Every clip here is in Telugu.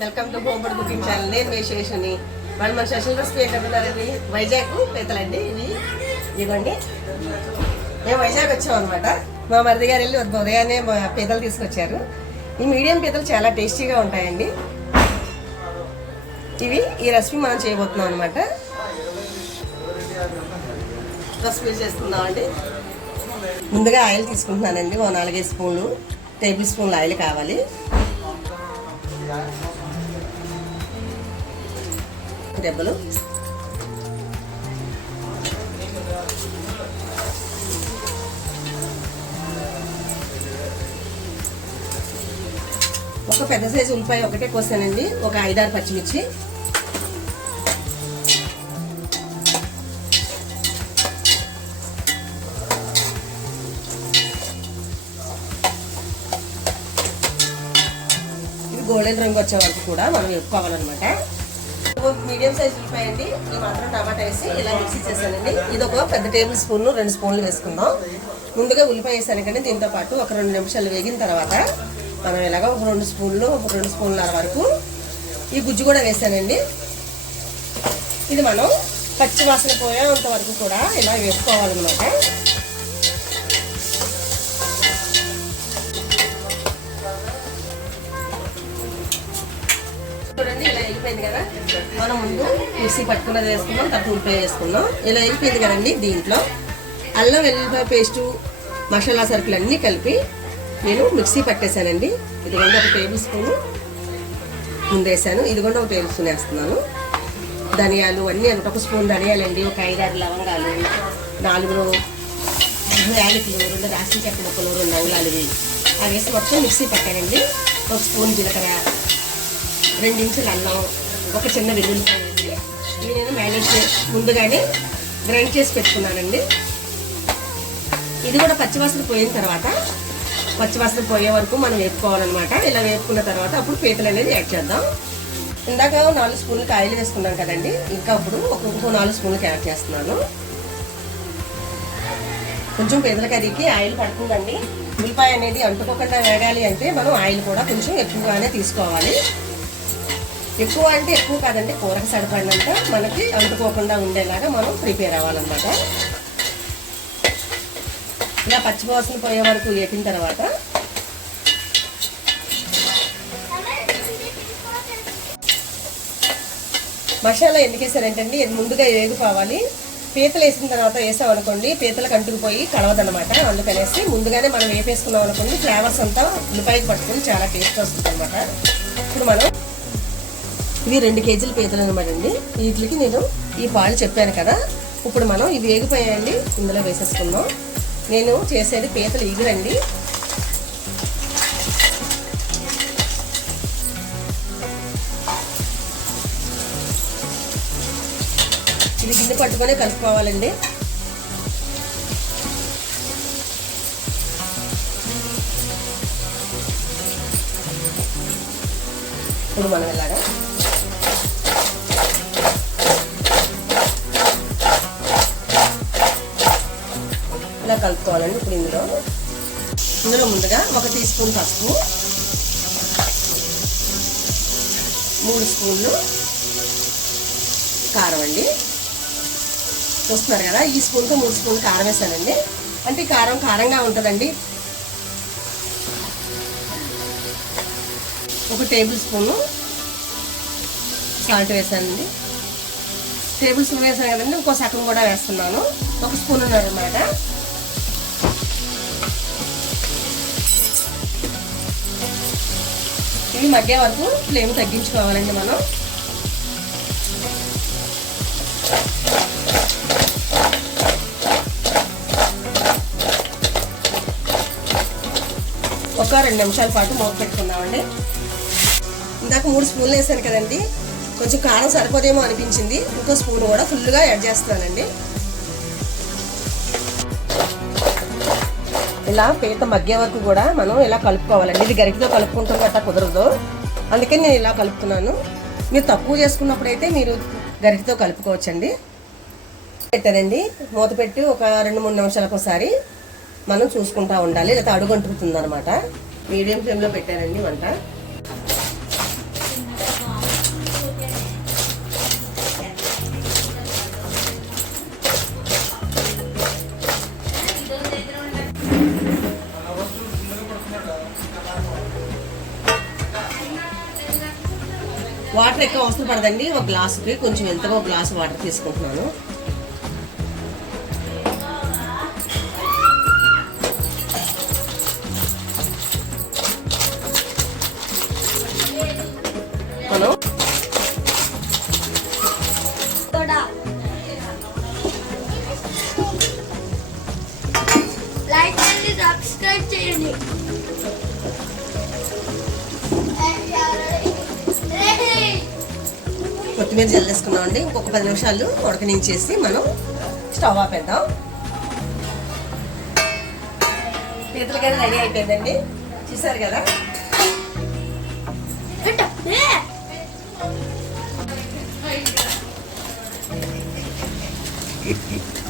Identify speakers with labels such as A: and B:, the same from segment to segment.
A: Welcome to home cooking channel. నేను మీ శేషుని. వాళ్ళు మన స్పెషల్ రెసిపీ ఏంటంటున్నారండి వైజాగ్ పీతలండి ఇవి. ఇదిగోండి. మేము వైజాగ్ వచ్చాం అనమాట మా మరిది గారు వెళ్ళి ఉదయాన్నే మా పీతలు తీసుకొచ్చారు. ఈ మీడియం పీతలు చాలా టేస్టీగా ఉంటాయండి. ఇవి ఈ రెసిపీ మనం చేయబోతున్నాం అనమాట రెసిపీ చేస్తున్నాం అండి ముందుగా ఆయిల్ తీసుకుంటున్నానండి. ఓ నాలుగైదు స్పూన్లు టేబుల్ స్పూన్లు ఆయిల్ కావాలి. దెబ్బలు. ఒక పెద్ద సైజు ఉల్లిపాయ ఒకటే కోసానండి. ఒక ఐదారు పచ్చిమిర్చి. గోల్డెన్ రంగు వచ్చే వరకు కూడా మనం వేపుకోవాలన్నమాట. మీడియం సైజ్ ఉల్లిపాయ అండి ఈ మాత్రం టమాటా వేసి ఇలా మిక్సీ చేశానండి ఇది ఒక పెద్ద టేబుల్ స్పూన్ రెండు స్పూన్లు వేసుకుందాం. ముందుగా ఉల్లిపాయ వేసాను కానీ దీంతో పాటు ఒక రెండు నిమిషాలు వేగిన తర్వాత మనం ఇలాగ ఒక రెండు స్పూన్లు ఒక రెండు స్పూన్ల వరకు ఈ గుజ్జు కూడా వేసానండి. ఇది మనం పచ్చి వాసన పోయేంత వరకు కూడా ఇలా వేసుకోవాలన్నమాట మిక్సీ పట్టుకున్నది వేసుకున్నాం తర్వాత ఉల్లిపాయ వేసుకున్నాం. ఇలా వెళ్ళిపోయింది కదండి దీంట్లో. అల్లం వెల్లిపాయ పేస్టు మసాలా సరుకులు అన్నీ కలిపి నేను మిక్సీ పట్టేశానండి. ఇదిగోండి ఒక టేబుల్ స్పూను ముందేసాను ఇదిగోండి ఒక టేబుల్ స్పూన్ వేస్తున్నాను. ధనియాలు అన్నీ ఒకటి ఒక స్పూన్ ధనియాలండి ఒక ఐదారు లవంగాలు నాలుగు యాలకులు రెండు రాసిన చెక్క ముక్కలు రెండు అంగుళాలు అవి వేసి మొత్తం మిక్సీ పట్టానండి. ఒక స్పూన్ జీలకర్ర రెండు ఇంచులు అల్లం ఒక చిన్న వెల్లుల్లిపాయ ఇవి నేను మేనేజ్ ముందుగానే గ్రైండ్ చేసి పెట్టుకున్నానండి. ఇది కూడా పచ్చివాసన పోయిన తర్వాత పచ్చివాసన పోయే వరకు మనం వేపుకోవాలన్నమాట. ఇలా వేపుకున్న తర్వాత అప్పుడు పీతలు అనేది యాడ్ చేద్దాం. ఇందాక నాలుగు స్పూన్లకి ఆయిల్ వేసుకున్నాం కదండి. ఇంకా అప్పుడు ఒక ఇంకో నాలుగు స్పూన్లకి యాడ్ చేస్తున్నాను. కొంచెం పీతల కర్రీకి ఆయిల్ పడుతుందండి. ఉల్లిపాయ అనేది అంటుకోకుండా వేగాలి అంటే మనం ఆయిల్ కూడా కొంచెం ఎక్కువగానే తీసుకోవాలి. ఎక్కువ అంటే ఎక్కువ కాదండి కూరకు సరిపడినంత మనకి అంటుకోకుండా ఉండేలాగా మనం ప్రిపేర్ అవ్వాలన్నమాట. ఇలా పచ్చివాసన పోయే వరకు వేపిన తర్వాత మసాలా ఎందుకు వేసారంటండి? ఇది ముందుగా వేగిపోవాలి. పీతలు వేసిన తర్వాత వేసామనుకోండి పీతలకు అంటుకుపోయి కలవదనమాట అందుకనేసి ముందుగానే మనం వేపేసుకున్నాం అనుకోండి ఫ్లేవర్స్ అంతా ఉల్లిపాయకు పట్టుకుని చాలా టేస్ట్ వస్తుంది అనమాట ఇప్పుడు మనం ఇవి రెండు కేజీల పీతలు అనమాట అండి. వీటికి నేను ఈ పాలు చెప్పాను కదా. ఇప్పుడు మనం ఇవి వేగిపోయాయండి ఇందులో వేసేసుకుందాం. నేను చేసేది పీతలు ఇగురండి. ఇది గిన్నె పట్టుకొని కలుపుకోవాలండి. ఇప్పుడు మనం ఇలాగా కలుపుకోవాలండి ఇప్పుడు ఇందులో. ఇందులో ముందుగా ఒక టీ స్పూన్ పసుపు మూడు స్పూన్లు కారం అండి. చూస్తున్నారు కదా ఈ స్పూన్తో మూడు స్పూన్లు కారం వేసానండి. అంటే కారం కారంగా ఉంటుందండి. ఒక టేబుల్ స్పూను సాల్ట్ వేసానండి. టేబుల్ స్పూన్ వేసాను కదండి ఇంకో సగం కూడా వేస్తున్నాను. ఒక స్పూన్ ఉన్నారు అన్నమాట. ఇవి మగ్గే వరకు ఫ్లేమ్ తగ్గించుకోవాలండి మనం. ఒక రెండు నిమిషాల పాటు మూత పెట్టుకుందామండి. ఇందాక మూడు స్పూన్లు వేసాను కదండి. కొంచెం కారం సరిపోదేమో అనిపించింది. ఇంకో స్పూన్ కూడా ఫుల్గా యాడ్ చేస్తున్నానండి. ఇలా పీత మగ్గే వరకు కూడా మనం ఇలా కలుపుకోవాలండి. ఇది గరిటతో కలుపుకుంటాం గట్టా కుదరదు. అందుకని నేను ఇలా కలుపుతున్నాను. మీరు తక్కువ చేసుకున్నప్పుడు అయితే మీరు గరిటతో కలుపుకోవచ్చండి. పెట్టానండి మూత పెట్టి ఒక రెండు మూడు నిమిషాలకు ఒకసారి మనం చూసుకుంటా ఉండాలి. లేకపోతే అడుగు అంటుకుతుంది అనమాట మీడియం ఫ్లేమ్లో పెట్టానండి వంట. వాటర్ ఎక్కువ అవసరం పడదండి. ఒక గ్లాసుకి కొంచెం ఎంతగా ఒక గ్లాస్ వాటర్ తీసుకుంటున్నాను. మనం కొత్తిమీర జల్లేసుకున్నాం అండి. ఇంకొక పది నిమిషాలు ఉడకనించేసి మనం స్టవ్ ఆపేద్దాం. పీతలకైనా రెడీ అయిపోయిందండి. చూసారు కదా? Thank you.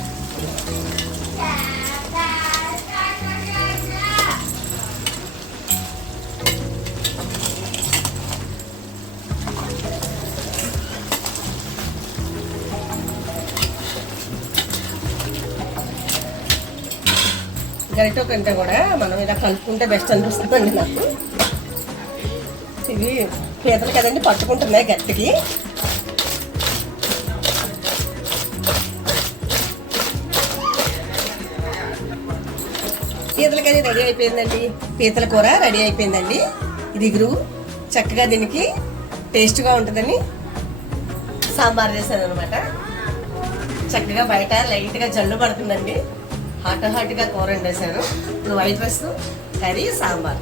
A: గరిటో కంటే కూడా మనం ఇలా కలుపుకుంటే బెస్ట్ అనిపిస్తుందండి నాకు. ఇవి పీతలు కదండి పట్టుకుంటున్నాయి గట్టికి. పీతలకని రెడీ అయిపోయిందండి. పీతల కూర రెడీ అయిపోయిందండి. ఇది గురువు చక్కగా దీనికి టేస్ట్గా ఉంటుందని సాంబార్ చేశాను అనమాట చక్కగా బయట లైట్గా జల్లు పడుతుందండి. హాట్ హాట్గా కూర వండేసాను ఇప్పుడు white rice curry sambar.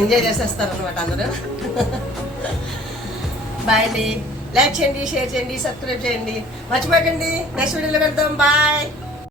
A: Enjoy చేసేస్తారు అనమాట అందరూ. బాయ్ అండి. లైక్ చేయండి షేర్ చేయండి సబ్స్క్రైబ్ చేయండి. మర్చిపోకండి. నెక్స్ట్ వీడియోలో వెళ్తాం బాయ్